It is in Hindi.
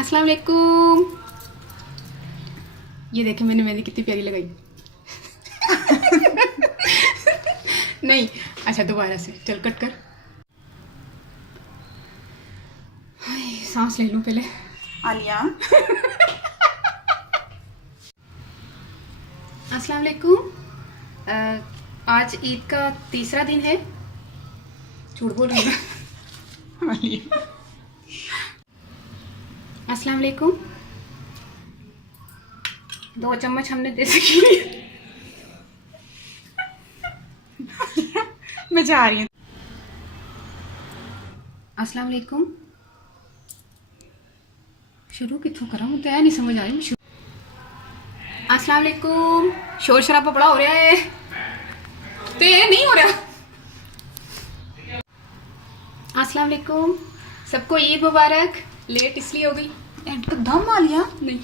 अस्सलाम वालेकुम। ये देखे मैंने मेहंदी कितनी प्यारी लगाई। नहीं, अच्छा दोबारा से चल कट कर। हाय, सांस ले लूं पहले। आलिया अस्सलाम वालेकुम। आज ईद का तीसरा दिन है। झूठ बोल रही हूँ। आलिया अस्सलाम वालेकुम। 2 चम्मच हमने देसी घी लिए। मैं जा रही हूँ। अस्सलाम वालेकुम। शुरू कितों करा मुझे तो नहीं समझ आ रही। अस्सलाम वालेकुम। शोर शराबा बड़ा हो रहा है तो ये नहीं हो रहा। अस्सलाम वालेकुम। सबको ईद मुबारक। लेट इसलिए हो गई। एकदम आलिया नहीं